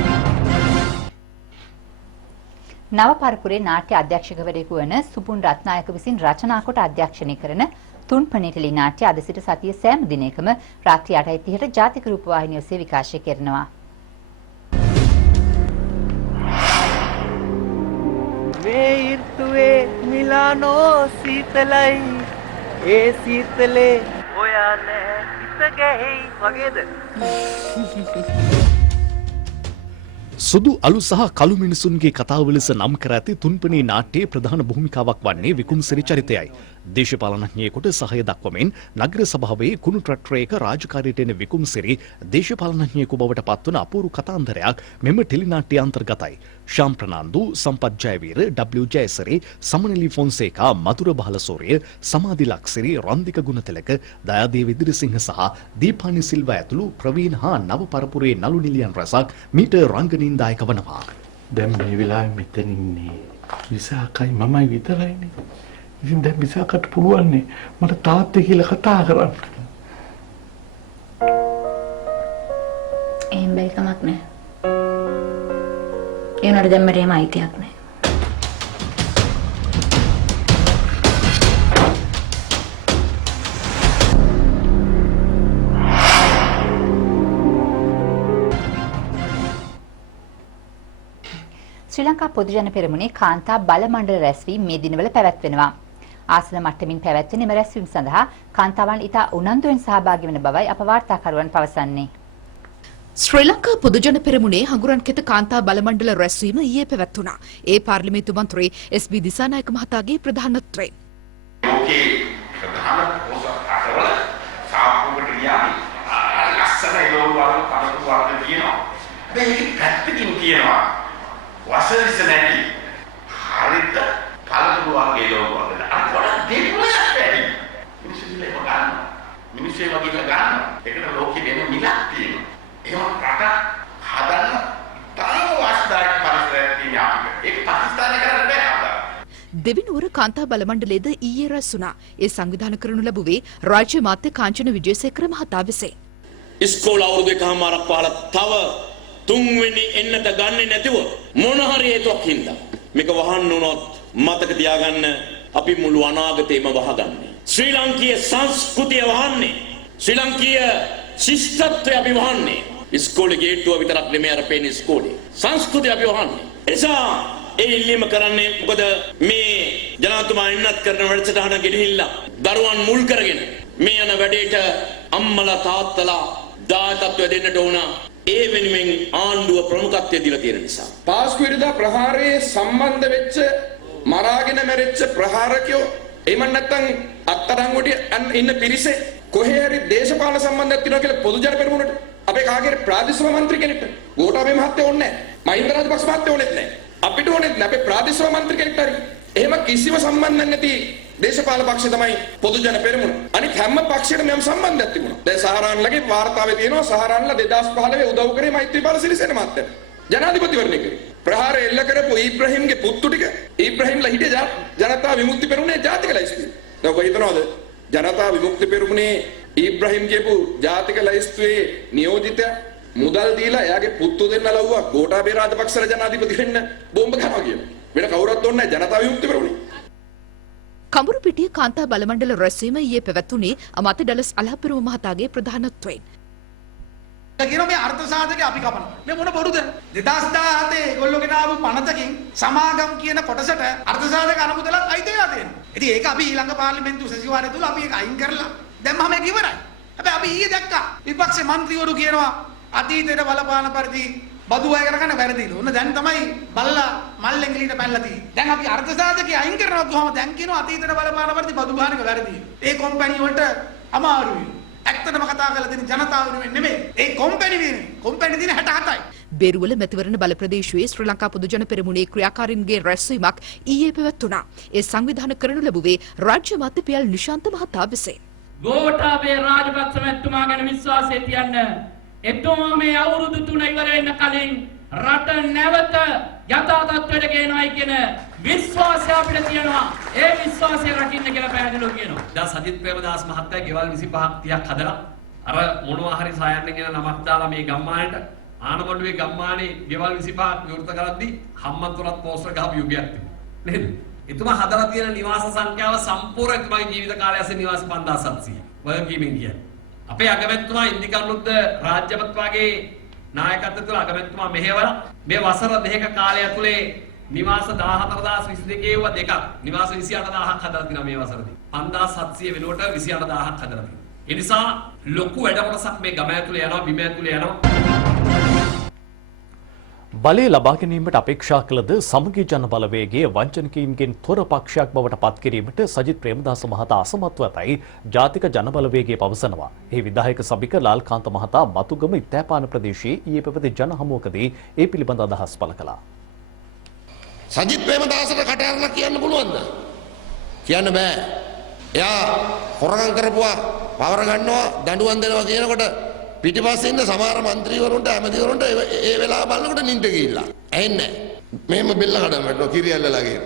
නව පරපුරේ නාට්‍ය අධ්‍යක්ෂකවරයෙකු වන සුපුන් රත්නායක විසින් රචනා කොට අධ්‍යක්ෂණය කරන තුන්පනේටලි නාට්‍ය අද සිට සතිය සෑම දිනයකම රාත්‍රී 8:30ට ජාතික රූපවාහිනිය ඔස්සේ විකාශය කරනවා. මේ ඍතුවේ මිලානෝ සීතලයි ඒ සීතලේ ඔයා නෑ හිත ගැහෙයි වගේද? සුදු අලු සහ කළු මිනිසුන්ගේ කතාව ලෙස නම් කර ඇති තුන්පනේ නාට්‍යයේ ප්‍රධාන භූමිකාවක් වන්නේ විකුම්සිරි චරිතයයි. දේශපාලනඥයෙකුට සහය දක්වමින් නගර සභාවේ කුණු ට්‍රැක්ටරයක රාජකාරියට එන විකුම්සිරි දේශපාලනඥයෙකු බවට පත්වන අපූරු කතාන්තරයක් මෙම ටෙලිනාට්‍ය අන්තර්ගතයි. ශාම් ප්‍රනාන්දු, සම්පත් ජයවීර, W ජයසිරි, සමනලි ෆොන්සේකා, මధుර බහලසෝරිය, සමාධි ලක්සිරි, රන්දික ගුණතිලක, දයාදේව ඉදිරිසිංහ සහ දීපානි සිල්වා ඇතුළු ප්‍රවීණ හා නව පරපුරේ නළු නිලියන් රැසක් මීට රංගනින් දායක වනවා. දැන් මේ වෙලාවේ මෙතන ඉන්නේ විසාකයි මමයි විතරයිනේ. ඉතින් දැන් විසාකට පුළුවන්නේ මට තාත්තේ කියලා කතා කරන්න. එහෙම බැරි කමක් නැහැ. ඒ උනාට දැන් මට එහෙම අයිතියක් නැහැ. ශ්‍රී ලංකා පොදුජන පෙරමුණේ කාන්තා බල මණ්ඩල රැස්වීම මේ දිනවල පැවැත්වෙනවා. ආසන මට්ටමින් පැවැත්වෙන එම රැස්වීම සඳහා කාන්තාවන් ඉතා උනන්දුවෙන් සහභාගී වන බවයි අප වාර්තාකරුවන් පවසන්නේ. ශ්‍රී ලංකා පොදුජන පෙරමුණේ හඟුරන්කෙත කාන්තා බලමණ්ඩල රැස්වීම ඊයේ පැවැත්වුණා. ඒ පාර්ලිමේන්තු මන්ත්‍රී SB දිසානායක මහතාගේ ප්‍රධානත්වයෙන්. ලෝකේ ප්‍රධාන පොසත් අතවල සාප්පුවට ගියාම ලස්සන ඉලෝවල් පරතු වර්ග තියෙනවා. මේක පැත්තකින් තියෙනවා. වසරිස නැති හරිත පළතුරු වගේ ඉලෝවල්. අර පොඩක් දෙන්නේ නැහැ. මිනිස්සු ඉල්ලේ ගන්න. මිනිස්සු වගේ ගන්න. ඒකට ලෝකෙ දෙන මිලක් තියෙනවා. එහෙම රට හදන්න තාම වාස්දායක පරිසරයක් තියෙනවා. ඒක පාකිස්තානයේ කරන්න බෑ හදන්න. දෙවිනුවර කාන්තා බලමණ්ඩලයේද ඊයේ රැස් වුණා. ඒ සංවිධානය කරනු ලැබුවේ රාජ්‍ය මාත්‍ය කාංචන විජේසේකර මහතා විසින්. ඉස්කෝල අවුරුදු එකමාරක් පහළ තව තුන්වෙනි එන්නට ගන්නෙ නැතිව මොන හරි හේතුවක් හින්දා මේක වහන්න උනොත් මතක තියාගන්න අපි මුළු අනාගතේම වහගන්නේ. ශ්‍රී ලංකීය සංස්කෘතිය වහන්නේ. ශ්‍රී ලංකීය ශිෂ්ටත්වය අපි වහන්නේ. ඉස්කෝලේ ගේට්ටුව විතරක් නෙමෙයි අර පේන ඉස්කෝලේ. සංස්කෘතිය අපි වහන්නේ. එනිසා ඒ ඉල්ලීම කරන්නේ මොකද මේ ජනාධිපතිතුමා ඉන්නත් කරන වැඩසටහන ගෙනහිල්ලා දරුවන් මුල් කරගෙන මේ යන වැඩේට අම්මලා තාත්තලා දායකත්වය දෙන්නට ඕන. ඒ වෙනුවෙන් ආණ්ඩුව ප්‍රමුඛත්වය දීලා තියෙන නිසා. පාස්කු ඉරිදා ප්‍රහාරයේ සම්බන්ධ වෙච්ච මරාගෙන මැරිච්ච ප්‍රහාරකයෝ එහෙම නැත්නම් අත්අඩංගුවට ඉන්න පිරිසේ කොහේ හරි දේශපාලන සම්බන්ධයක් තියෙනවා කියලා පොදු ජන පෙරමුණට අපේ කාගේ ප්‍රාදේශීය මන්ත්‍රී කෙනෙක්ට ගෝඨාභය මහත්තයා ඕනේ නැහැ. මහින්ද රාජපක්ෂ මහත්තයා ඕනෙත් නැහැ. අපිට ඕනෙත් නැහැ. අපේ ප්‍රාදේශීය මන්ත්‍රී කෙනෙක්ට හරි එහෙම කිසිම සම්බන්ධයක් නැති දේශපාලන පක්ෂය තමයි පොදු ජන පෙරමුණ. අනිත් හැම පක්ෂයකටම යම් සම්බන්ධයක් තිබුණා. දැන් සහරාන්ලගේ වාර්තාවේ තියෙනවා සහරාන්ල 2015 උදව් කරේ මෛත්‍රීපාල සිරිසේන මහත්තයා. ජනාධිපතිවරණය කරේ. ප්‍රහාරය එල්ල කරපු ඊබ්‍රහීම්ගේ පුත්තු ටික ඊබ්‍රහීම්ලා හිටිය ජනතා විමුක්ති පෙරමුණේ ජාතික ලයිස්තුවේ. දැන් ඔබ හිතනවද ජනතා විමුක්ති පෙරමුණේ ඊබ්‍රහීම් කියපු ජාතික ලයිස්තුවේ නියෝජිතයා මුදල් දීලා එයාගේ පුත්තු දෙන්න ලව්වා ගෝඨාභය රාජපක්ෂලා ජනාධිපති වෙන්න බෝම්බ ගන්නවා කියලා. වෙන කවුරුත් ඕනේ නැහැ ජනතා විමුක්ති පෙරමුණේ. කඹුරුපිටිය කාන්තා බලමණ්ඩල රැස්වීම ඊයේ පැවැත්වුණේ අමාත්‍ය ඩලස් අලහපුරම මහතාගේ ප්‍රධානත්වයෙන්. කියනවා මේ අර්ථ සාධකේ අපි කපනවා. මේ මොන බොරුද? 2017 ඒගොල්ලෝ ගෙනාවු පනතකින් සමාගම් කියන කොටසට අර්ථ සාධක අනුමුදලක් අයිති වෙලා තියෙනවා. ඉතින් ඒක අපි ඊළඟ පාර්ලිමේන්තු සැසිවාරය තුල අපි ඒක අයින් කරලා දැම්මම ඒක ඉවරයි. හැබැයි අපි ඊයේ දැක්කා විපක්ෂ මන්ත්‍රීවරු කියනවා අතීතයට බලපාන පරිදි බදු අය කරගන්න වැරදිලු. ඔන්න දැන් තමයි බල්ලා මල්ලෙන් එළියට පැනලා තියෙන්නේ. දැන් අපි අර්ථ සාධකේ අයින් කරනවා කොහොමද? දැන් කියනවා අතීතයට බලපාන පරිදි බදු ගන්න එක වැරදි. ඒ කම්පැනි වලට අමාරුයි. ඇත්තටම කතා කරලා දෙන ජනතාව වෙනුවෙන් නෙමෙයි. ඒ කොම්පැනි දින 67යි. බේරුවල මැතිවරණ බල ප්‍රදේශයේ ශ්‍රී ලංකා පොදුජන පෙරමුණේ ක්‍රියාකාරීන්ගේ රැස්වීමක් ඊයේ පැවැත්වුණා. ඒ සංවිධානය කරනු ලැබුවේ රාජ්‍ය මාත්‍ය පියල් නිශාන්ත මහතා විසින්. ගෝඨාභය රාජපක්ෂ මැතිතුමා ගැන විශ්වාසය තියන්න එතුමා මේ අවුරුදු 3 ඉවර වෙන්න කලින් රට නැවත යථා තත්ත්වයට ගේනවායි කියන විශ්වාසය අපිට තියෙනවා. ඒ විශ්වාසය රකින්න කියලා පැහැදිලිව කියනවා. දැන් සජිත් ප්‍රේමදාස මහත්තයා ගෙවල් 25ක් 30ක් හදලා අර මොනවා හරි සායන්න කියන නමක් දාලා මේ ගම්මානට ආනකොඩුවේ ගම්මානේ ගෙවල් 25ක් විවෘත කරද්දී හම්මන්තොටත් පෝස්ටර් ගහපු යුගයක් තිබුණා. නේද? එතුමා හදලා තියෙන නිවාස සංඛ්‍යාව සම්පූර්ණ එතුමාගේ ජීවිත කාලය ඇස්සේ නිවාස 5700. වගකීමෙන් කියන්නේ. අපේ අගමැතිතුමා ඉන්දිකරුද්ද රාජ්‍යමත්වාගේ නායකත්වය තුළ අගමැතිතුමා මෙහෙවලා මේ වසර දෙකක කාලය ඇතුලේ නිවාස 14022 වුව දෙකක් නිවාස 28000ක් හදලා තිනවා මේ වසරදී 5700 වෙනුවට 28000ක් හදලා තිනවා. ඒ නිසා ලොකු වැඩ කොටසක් මේ ගම ඇතුලේ යනවා බිම ඇතුලේ යනවා. බලය ලබා ගැනීමට අපේක්ෂා කළද සමගි ජන බලවේගයේ වංචනිකයින්ගෙන් තොර පක්ෂයක් බවට පත් කිරීමට සජිත් ප්‍රේමදාස මහතා අසමත්ව ඇතැයි ජාතික ජන බලවේගය පවසනවා. ඒ විධායක සභික ලාල්කාන්ත මහතා මතුගම ඉත්තෑපාන ප්‍රදේශයේ ඊයේ පැවති ජන හමුවකදී ඒ පිළිබඳ අදහස් පළ කළා. සජිත් ප්‍රේමදාසට කට ඇරලා කියන්න පුළුවන්ද? කියන්න බෑ. එයා හොරගම් කරපුවා පවර ගන්නවා දඬුවම් දෙනවා කියනකොට පිටිපස්සේ ඉන්න සමහර മന്ത്രിවරුන්ට ඇමතිවරුන්ට ඒ වෙලාව බලනකොට නිින්ද ගිහිල්ලා. ඇහෙන්නේ නැහැ. මෙහෙම බෙල්ල කඩන වැටෙනවා කිරියල්ලලා කියන.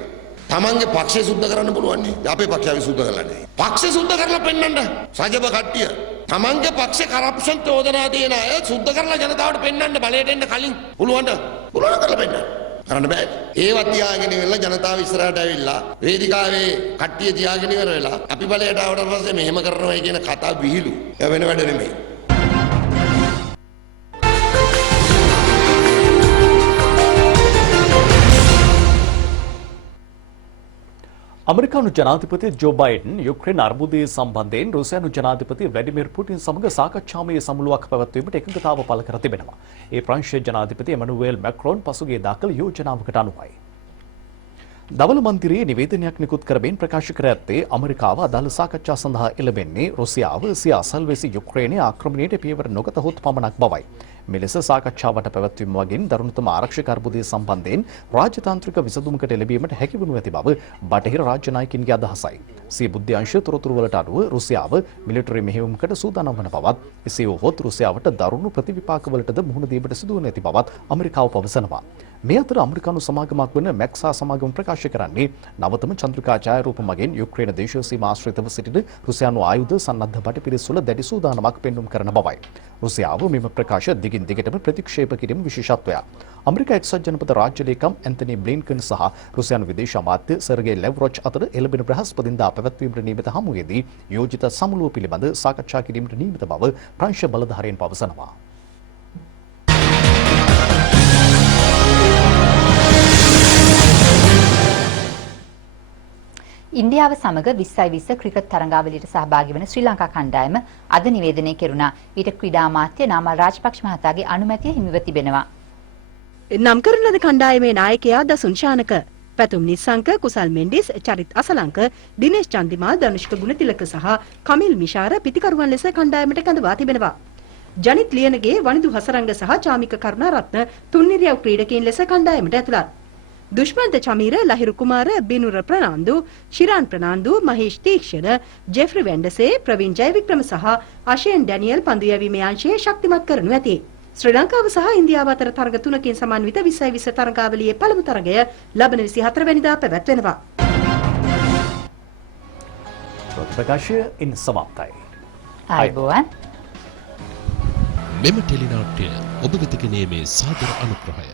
තමන්ගේ පක්ෂය සුද්ධ කරන්න පුළුවන් නේ. අපේ පක්ෂය අපි සුද්ධ කරලා නැහැ. පක්ෂය සුද්ධ කරලා පෙන්නන්න. සජබ කට්ටිය. තමන්ගේ පක්ෂේ කරප්ෂන් චෝදනා දෙන අය සුද්ධ කරලා ජනතාවට පෙන්නන්න බලයට එන්න කලින් පුළුවන්ද? පුළුවන් කරලා පෙන්නන්න. කරන්න බෑ. ඒවත් තියාගෙන ඉවරලා ජනතාව ඉස්සරහට ඇවිල්ලා වේදිකාවේ කට්ටිය තියාගෙන ඉවර වෙලා අපි බලයට ආවට පස්සේ මෙහෙම කරනවා කියන කතා විහිළු. ඒ වෙන වැඩ නෙමෙයි. අමරිකානු ජනාධිපති ජෝ බයිඩන් යුක්‍රේන අර්බුදය සම්බන්ධයෙන් රුසියානු ජනාධිපති ව්ලාඩිමිර් පුටින් සමග සාකච්ඡාමය සමුළුවක් පැවැත්වීමට එකඟතාව පළ කර තිබෙනවා. ඒ ප්‍රංශ ජනාධිපති එමනුවේල් මැක්‍රෝන් පසුගියදා කළ යෝජනාවකට අනුවයි. දවල මන්දිරයේ නිවේදනයක් නිකුත් කරමින් ප්‍රකාශ කර ඇත්තේ අමරිකාව අදාළ සාකච්ඡා සඳහා එළඹෙන්නේ රුසියාව සිය අසල්වැසි යුක්‍රේනයේ ආක්‍රමණයට පියවර නොගතහොත් පමණක් බවයි. මෙලෙස සාකච්ඡාවට පැවැත්වීම වගේම දරුණුතම ආරක්ෂක අර්බුදය සම්බන්ධයෙන් රාජතාන්ත්‍රික විසඳුමකට එළඹීමට හැකිවනු ඇති බව බටහිර රාජ්‍ය නායකින්ගේ අදහසයි. සිය බුද්ධ්‍යංශ තොරතුරු වලට අනුව රුසියාව මිලිටරි මෙහෙයුමකට සූදානම් වන බවත්, එසේ වුවහොත් රුසියාවට දරුණු ප්‍රතිවිපාකවලටද මුහුණ දීමට සිදුවන ඇති බවත් අමරිකාව පවසනවා. මේ අතර අමරිකානු සමාගමක් වන මැක්සා සමාගම ප්‍රකාශ කරන්නේ නවතම චන්ද්‍රිකා ඡායාරූප මගින් යුක්‍රේන දේශීය සීමා ආශ්‍රිතව සිටින රුසියානු ආයුධ සන්නද්ධ බටපිරිස්වල දැඩි සූදානමක් පෙන්눔 කරන බවයි. රුසියාව මෙම ප්‍රකාශ දිගින් දිගටම ප්‍රතික්ෂේප කිරීම විශේෂත්වයක්. අමරිකා එක්සත් ජනපද රාජ්‍ය ලේකම් ඇන්තනි බ්ලින්කන් සහ රුසියානු විදේශ අමාත්‍ය සර්ගෙයි ලැව්රොච් අතර එළඹෙන බ්‍රහස්පතින්දා පැවැත්වීමට නියමිත හමුවේදී යෝජිත සමුළුව පිළිබඳ සාකච්ඡා කිරීමට නියමිත බව ප්‍රංශ බලධාරීන් පවසනවා. ඉන්දියාව සමග 2020 ක්‍රිකට් තරඟාවලියට සහභාගී වන ශ්‍රී ලංකා කණ්ඩායම අද නිවේදනය කෙරුණා. ඊට ක්‍රීඩා අමාත්‍ය නාමල් රාජපක්ෂ මහතාගේ අනුමැතිය හිමිව තිබෙනවා. නම් කරන ලද කණ්ඩායමේ නායකයා දසුන් ශානක, පැතුම් නිස්සංක, කුසල් මෙන්ඩිස්, චරිත් අසලංක, දිනේෂ් චන්දිමාල්, ධනුෂ්ක ගුණතිලක සහ කමිල් මිෂාර පිතිකරුවන් ලෙස කණ්ඩායමට කැඳවා තිබෙනවා. ජනිත් ලියනගේ, වනිදු හසරංග සහ චාමික කරුණාරත්න තුන්නිරියව් ක්‍රීඩකයින් ලෙස කණ්ඩායමට ඇතුළත්. දුෂ්මන්ත චමීර, ලහිරු කුමාර, බිනුර ප්‍රනාන්දු, ශිරාන් ප්‍රනාන්දු, මහේෂ් තීක්ෂණ, ජෙෆ්රි වෙන්ඩසේ, ප්‍රවීන් ජයවික්‍රම සහ අශේන් ඩැනියල් පන්දු යැවීමේ අංශයේ ශක්තිමත් කරනු ඇති. ශ්‍රී ලංකාව සහ ඉන්දියාව අතර තරග 3කින් සමන්විත 2020 තරගාවලියේ පළමු තරගය ලබන 24 වෙනිදා පැවැත්වෙනවා. ප්‍රකාශය ඉන් සමාප්තයි. ආයුබෝවන්. මෙම ටෙලිනාට්‍ය ඔබ වෙත ගෙනීමේ සාදර අනුග්‍රහය